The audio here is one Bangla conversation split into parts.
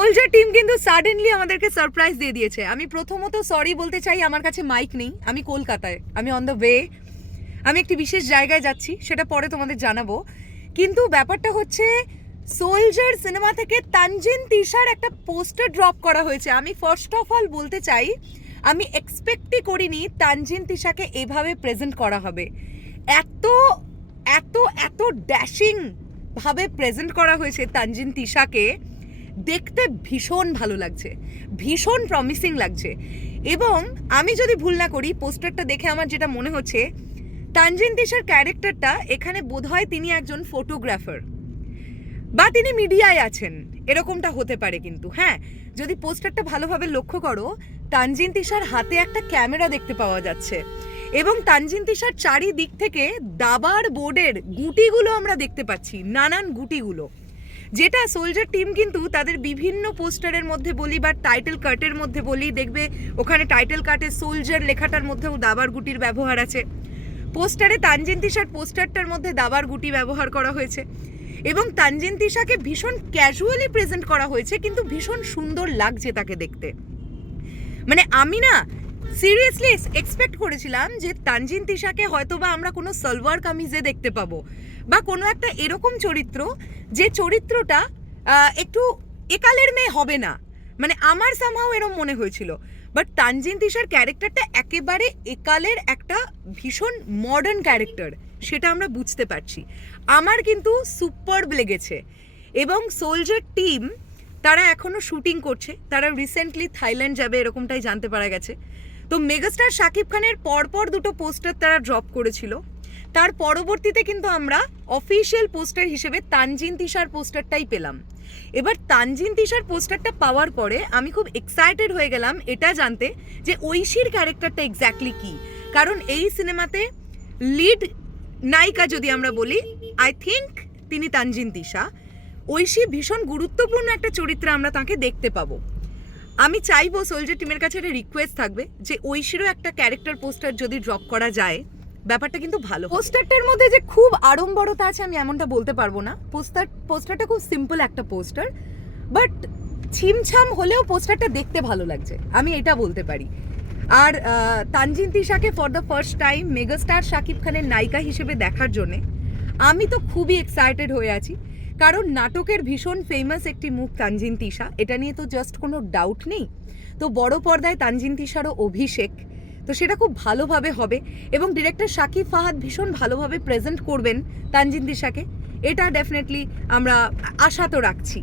সোলজার টিম কিন্তু সাডেনলি আমাদেরকে সারপ্রাইজ দিয়ে দিয়েছে। আমি প্রথমত সরি বলতে চাই, আমার কাছে মাইক নেই। আমি কলকাতায়। আমি অন দ্য ওয়ে আমি একটি বিশেষ জায়গায় যাচ্ছি, সেটা পরে তোমাদের জানাব। কিন্তু ব্যাপারটা হচ্ছে সোলজার সিনেমা থেকে তানজিন তিশার একটা পোস্টার ড্রপ করা হয়েছে। আমি ফার্স্ট অফ অল বলতে চাই, আমি এক্সপেক্টই করিনি তানজিন তিশাকে এভাবে প্রেজেন্ট করা হবে। এত এত এত ড্যাশিং ভাবে প্রেজেন্ট করা হয়েছে তানজিন তিশাকে। দেখতে ভীষণ ভালো লাগছে। ভীষণ প্রমিসিং লাগছে। এবং আমি যদি ভুল না করি পোস্টারটা দেখে আমার যেটা মনে হচ্ছে, তানজিন তিশার ক্যারেক্টারটা এখানে বোধহয় তিনি একজন ফটোগ্রাফার বা তিনি মিডিয়ায় আছেন, এরকমটা হতে পারে কিন্তু হ্যাঁ? যদি পোস্টারটা ভালোভাবে লক্ষ্য করো, তানজিন তিশার হাতে একটা ক্যামেরা দেখতে পাওয়া যাচ্ছে। এবং তানজিন তিশার চারিদিক থেকে দাবার বোর্ডের গুটিগুলো আমরা দেখতে পাচ্ছি, নানান গুটিগুলো। যেটা সোলজার টিম কিন্তু তাদের বিভিন্ন পোস্টারের মধ্যে বলি বা টাইটেল কার্টের মধ্যে বলি, দেখবে ওখানে টাইটেল কাটে সোলজার লেখাটার মধ্যেও দাবার গুটির ব্যবহার আছে। পোস্টারে তানজিন তিশার পোস্টারটার মধ্যে দাবার গুটি ব্যবহার করা হয়েছে। এবং তানজিন তিশাকে ভীষণ ক্যাজুয়ালি প্রেজেন্ট করা হয়েছে, কিন্তু ভীষণ সুন্দর লাগছে তাকে দেখতে। মানে আমি না সিরিয়াসলি এক্সপেক্ট করেছিলাম যে তানজিন তিশাকে হয়তোবা আমরা কোনো সালোয়ার কামিজে দেখতে পাবো। বা কোনো একটা এরকম চরিত্র যে চরিত্রটা একটু একালের মেয়ে হবে না। মানে আমার সামহাও এরম মনে হয়েছিল। বাট তানজিন তিশার ক্যারেক্টারটা একেবারে একালের একটা ভীষণ মডার্ন ক্যারেক্টার সেটা আমরা বুঝতে পারছি। আমার কিন্তু সুপার লেগেছে। এবং সোলজার টিম তারা এখনও শুটিং করছে। তারা রিসেন্টলি থাইল্যান্ড যাবে, এরকমটাই জানতে পারা গেছে। তো মেগাস্টার শাকিব খানের পরপর দুটো পোস্টার তারা ড্রপ করেছিল। তার পরবর্তীতে কিন্তু আমরা অফিসিয়াল পোস্টার হিসেবে তানজিন তিশার পোস্টারটাই পেলাম। এবার তানজিন তিশার পোস্টারটা পাওয়ার পরে আমি খুব এক্সাইটেড হয়ে গেলাম এটা জানতে যে ঐশীর ক্যারেক্টারটা এক্স্যাক্টলি কি। কারণ এই সিনেমাতে লিড নায়িকা যদি আমরা বলি আই থিঙ্ক তিনি তানজিন তিশা। ঐশী ভীষণ গুরুত্বপূর্ণ একটা চরিত্রে আমরা তাকে দেখতে পাবো। আমি চাইব সোলজার টিমের কাছে একটা রিকোয়েস্ট থাকবে যে ঐশীরও একটা ক্যারেক্টার পোস্টার যদি ড্রপ করা যায়, ব্যাপারটা কিন্তু ভালো পোস্টারটার মধ্যে যে খুব আড়ম্বরতা আছে, আমি এমনটা বলতে পারব না। পোস্টার পোস্টারটা খুব সিম্পল একটা পোস্টার বাট ছিমছাম হলেও পোস্টারটা দেখতে ভালো লাগছে। আমি এটা বলতে পারি। আর Tanjin তিশাকে for the first time megastar Shakib খানের নায়িকা হিসেবে দেখার জন্যে আমি তো খুবই এক্সাইটেড হয়ে আছি। কারণ নাটকের ভীষণ ফেমাস একটি মুখ তানজিন তিশা। এটা নিয়ে তো জাস্ট কোনো ডাউট নেই। তো বড় পর্দায় তানজিন তিশারও অভিষেক। তো সেটা খুব ভালোভাবে হবে এবং ডিরেক্টর শাকিব ফাহাদ ভীষণ ভালোভাবে প্রেজেন্ট করবেন তানজিন তিশাকে। এটা ডেফিনেটলি আমরা আশা তো রাখছি।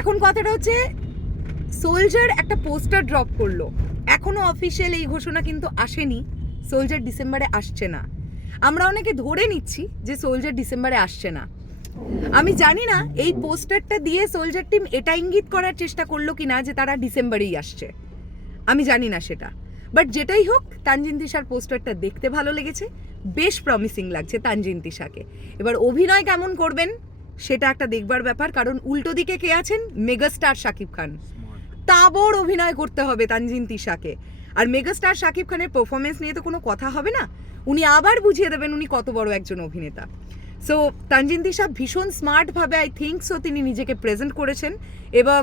এখন কথাটা হচ্ছে সোলজার একটা পোস্টার ড্রপ করল। এখনও অফিসিয়াল এই ঘোষণা কিন্তু আসেনি। সোলজার ডিসেম্বরে আসছে না। আমরা অনেকে ধরে নিচ্ছি যে সোলজার ডিসেম্বরে আসছে না। আমি জানি না এই পোস্টারটা দিয়ে সোলজার টিম এটা ইঙ্গিত করার চেষ্টা করল কিনা যে তারা ডিসেম্বরেই আসছে। আমি জানি না সেটা। বাট যেটাই হোক তানজিন তিশার পোস্টারটা দেখতে ভালো লেগেছে। বেশ প্রমিসিং লাগছে তানজিন তিশাকে। এবার অভিনয় কেমন করবেন সেটা একটা দেখবার ব্যাপার। কারণ উল্টো দিকে কে আছেন? মেগাস্টার শাকিব খান। তাবড় অভিনয় করতে হবে তানজিন তিশাকে। আর মেগাস্টার শাকিব খানের পারফরমেন্স নিয়ে তো কোনো কথা হবে না। উনি আবার বুঝিয়ে দেবেন উনি কত বড় একজন অভিনেতা। সো তানজিন তিশা ভীষণ স্মার্টভাবে আই থিঙ্ক সো তিনি নিজেকে প্রেজেন্ট করেছেন এবং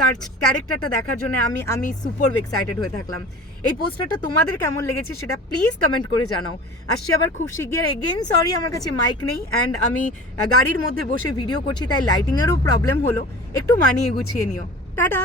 তার ক্যারেক্টারটা দেখার জন্য আমি আমি সুপার এক্সাইটেড হয়ে থাকলাম। এই পোস্টারটা তোমাদের কেমন লেগেছে সেটা প্লিজ কমেন্ট করে জানাও। আসছি আবার খুব শিগগির। এগেন সরি আমার কাছে মাইক নেই অ্যান্ড আমি গাড়ির মধ্যে বসে ভিডিও করছি, তাই লাইটিংয়েরও প্রবলেম হলো। একটু মানিয়ে গুছিয়ে নিও। টাটা!